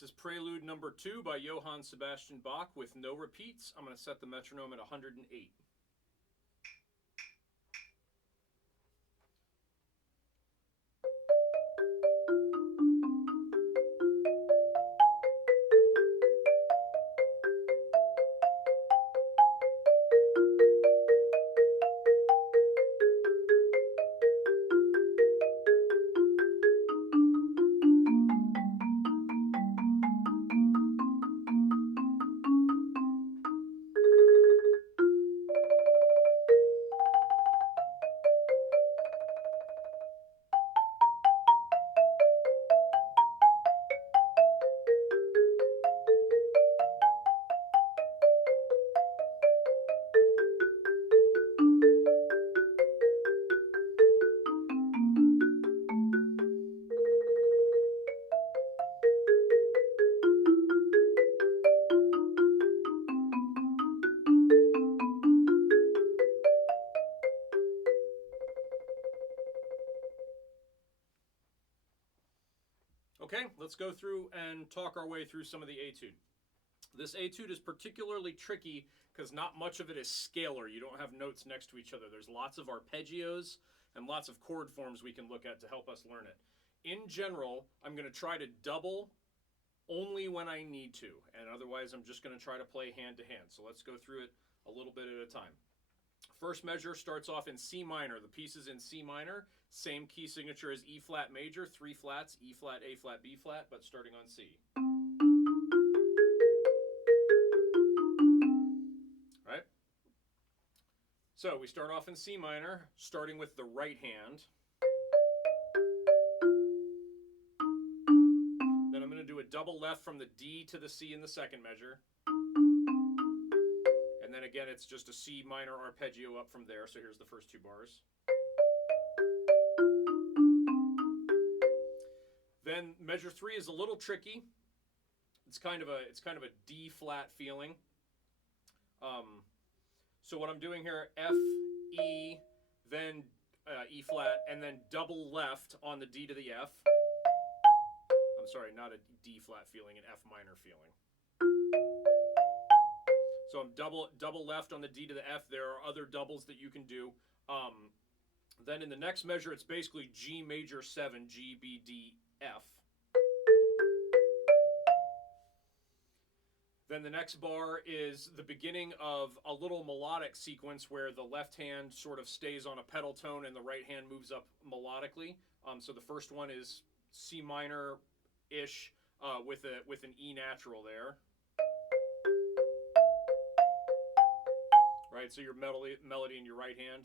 This is Prelude number 2 by Johann Sebastian Bach with no repeats. I'm going to set the metronome at 108. Okay, let's go through and talk our way through some of the etude. This etude is particularly tricky because not much of it is scalar. You don't have notes next to each other. There's lots of arpeggios and lots of chord forms we can look at to help us learn it. In general, I'm going to try to double only when I need to, and otherwise I'm just going to try to play hand to hand. So let's go through it a little bit at a time. First measure starts off in C minor. The piece is in C minor, same key signature as E flat major, 3 flats, E flat, A flat, B flat, but starting on C. Right? So we start off in C minor, starting with the right hand. Then I'm going to do a double left from the D to the C in the second measure. And then again, it's just a C minor arpeggio up from there. So here's the first 2 bars. Then measure 3 is a little tricky. It's kind of a D flat feeling. So what I'm doing here, F, E, then E flat, and then double left on the D to the F. I'm sorry, not a D flat feeling, an F minor feeling. So I'm double left on the D to the F. There are other doubles that you can do. Then in the next measure, it's basically G major 7, G, B, D, F. Then the next bar is the beginning of a little melodic sequence where the left hand sort of stays on a pedal tone and the right hand moves up melodically. So the first one is C minor-ish with an E natural there. Right, so your melody in your right hand.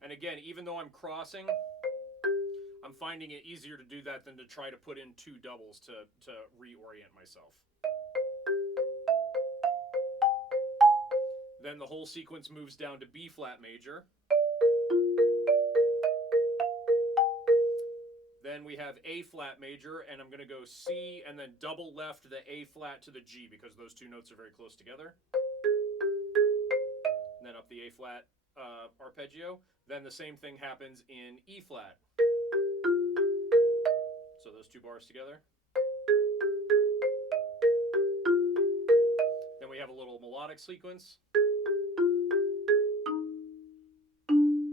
And again, even though I'm crossing, I'm finding it easier to do that than to try to put in 2 doubles to reorient myself. Then the whole sequence moves down to B flat major. Then we have A flat major, and I'm going to go C and then double left the A flat to the G because those 2 notes are very close together. And then up the A flat arpeggio. Then the same thing happens in E flat. So those 2 bars together. Then we have a little melodic sequence.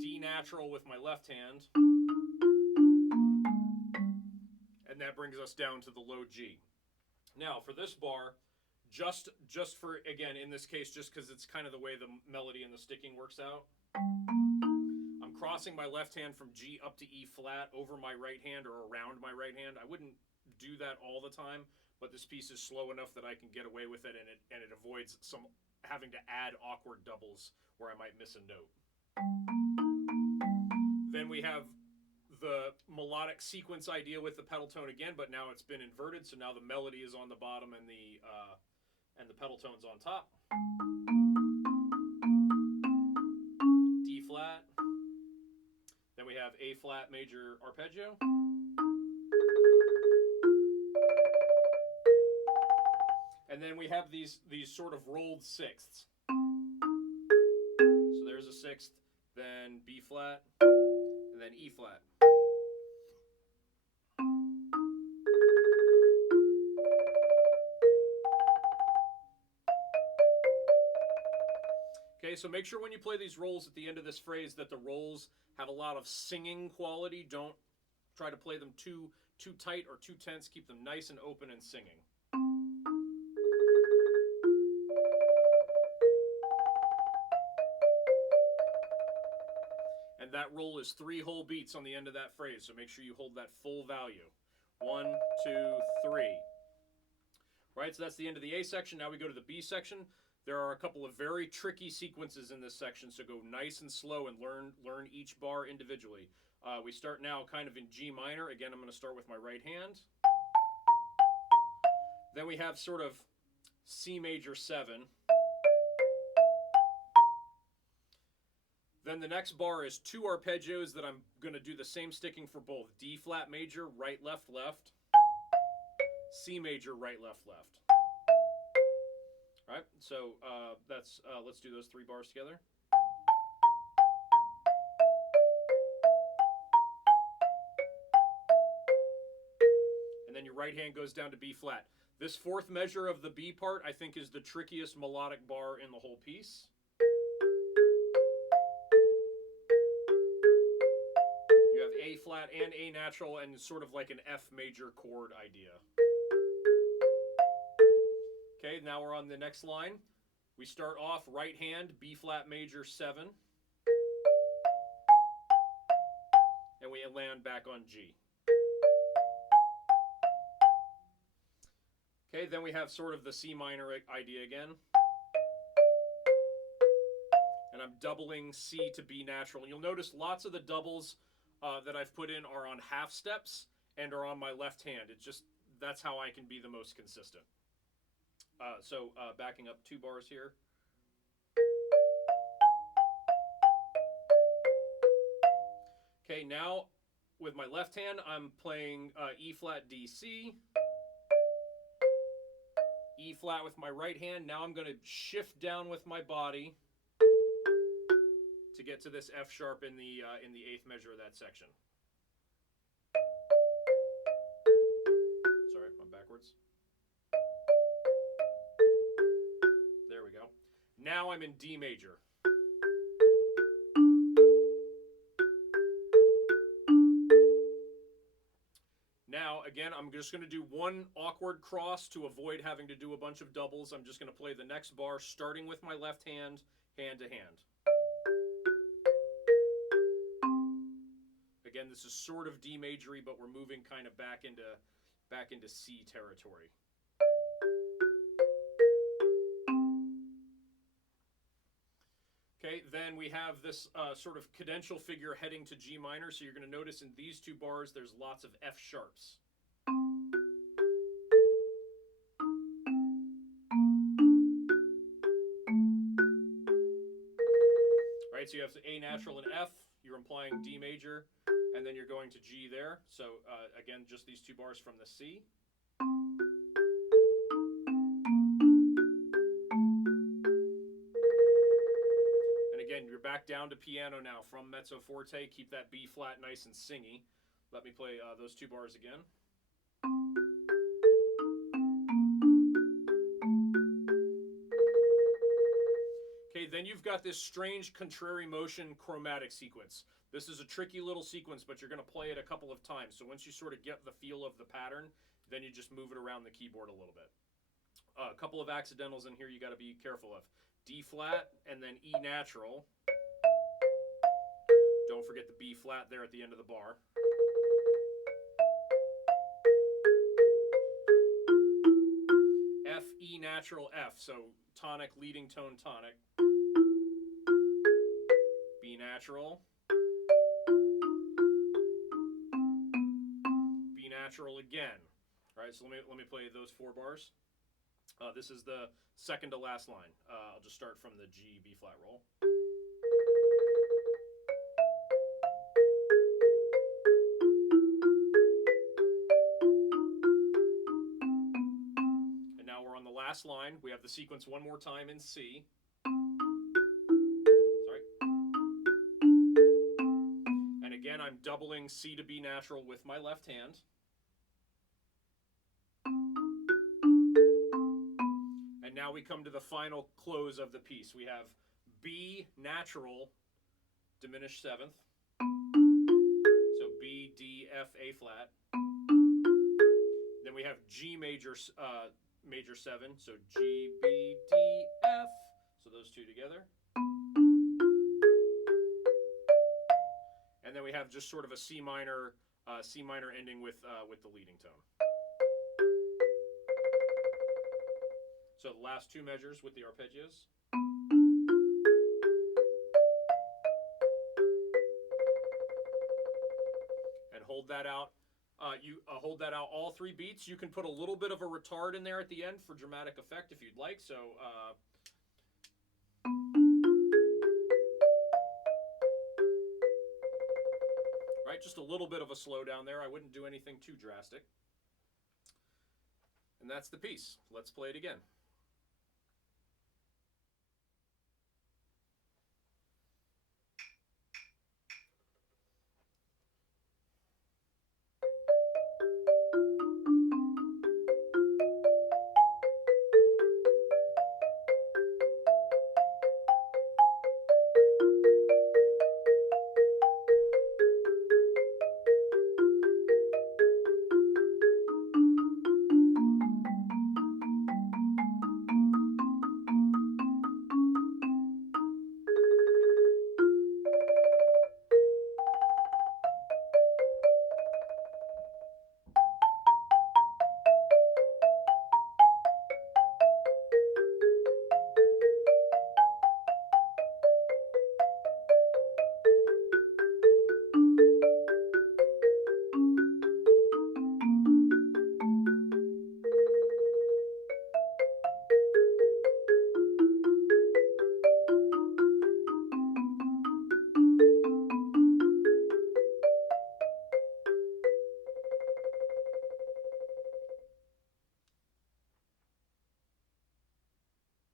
D natural with my left hand. And that brings us down to the low G. Now for this bar, just for, again, in this case, just because it's kind of the way the melody and the sticking works out, I'm crossing my left hand from G up to E flat over my right hand or around my right hand. I wouldn't do that all the time, but this piece is slow enough that I can get away with it, and it avoids some having to add awkward doubles where I might miss a note. Then we have the melodic sequence idea with the pedal tone again, but now it's been inverted, so now the melody is on the bottom and the pedal tone's on top. D flat. Then we have A flat major arpeggio. And then we have these sort of rolled sixths. So there's a sixth, then B flat, and then E flat. Okay, so make sure when you play these rolls at the end of this phrase that the rolls have a lot of singing quality. Don't try to play them too tight or too tense. Keep them nice and open and singing. And that roll is 3 whole beats on the end of that phrase, so make sure you hold that full value. 1, 2, 3. Right, so that's the end of the A section. Now we go to the B section. There are a couple of very tricky sequences in this section, so go nice and slow and learn each bar individually. We start now kind of in G minor. Again, I'm going to start with my right hand. Then we have sort of C major 7. Then the next bar is 2 arpeggios that I'm going to do the same sticking for both. D flat major, right, left, left. C major, right, left, left. All right, so let's do those 3 bars together. And then your right hand goes down to B flat. This 4th measure of the B part, I think, is the trickiest melodic bar in the whole piece. You have A flat and A natural and sort of like an F major chord idea. Okay, now we're on the next line. We start off right hand, B flat major 7. And we land back on G. Okay, then we have sort of the C minor idea again. And I'm doubling C to B natural. You'll notice lots of the doubles that I've put in are on half steps and are on my left hand. It's just, that's how I can be the most consistent. So backing up 2 bars here. Okay, now with my left hand, I'm playing E flat D C. E flat with my right hand. Now I'm going to shift down with my body to get to this F sharp in the 8th measure of that section. Sorry, I'm backwards. There we go. Now I'm in D major. Now, again, I'm just going to do 1 awkward cross to avoid having to do a bunch of doubles. I'm just going to play the next bar starting with my left hand, hand to hand. Again, this is sort of D majory, but we're moving kind of back into C territory. Okay, then we have this sort of cadential figure heading to G minor, so you're going to notice in these 2 bars there's lots of F sharps. Right, so you have A natural and F, you're implying D major, and then you're going to G there. So again, just these 2 bars from the C. Again, you're back down to piano now from mezzo forte. Keep that B flat nice and singy. Let me play those 2 bars again. Okay, then you've got this strange contrary motion chromatic sequence. This is a tricky little sequence, but you're going to play it a couple of times. So once you sort of get the feel of the pattern, then you just move it around the keyboard a little bit. A couple of accidentals in here you got to be careful of. D flat and then E natural. Don't forget the B flat there at the end of the bar. F, E natural, F. So tonic, leading tone, tonic. B natural. B natural again. All right, so let me play those 4 bars. This is the second to last line. I'll just start from the G, B flat roll. And now we're on the last line. We have the sequence one more time in C. Sorry. And again, I'm doubling C to B natural with my left hand. Now we come to the final close of the piece. We have B natural diminished seventh. So B, D, F, A flat. Then we have G major major 7, so G, B, D, F. So those two together. And then we have just sort of a C minor ending with the leading tone. So the last two measures with the arpeggios. And hold that out. You hold that out all 3 beats. You can put a little bit of a retard in there at the end for dramatic effect if you'd like. So right, just a little bit of a slowdown there. I wouldn't do anything too drastic. And that's the piece. Let's play it again.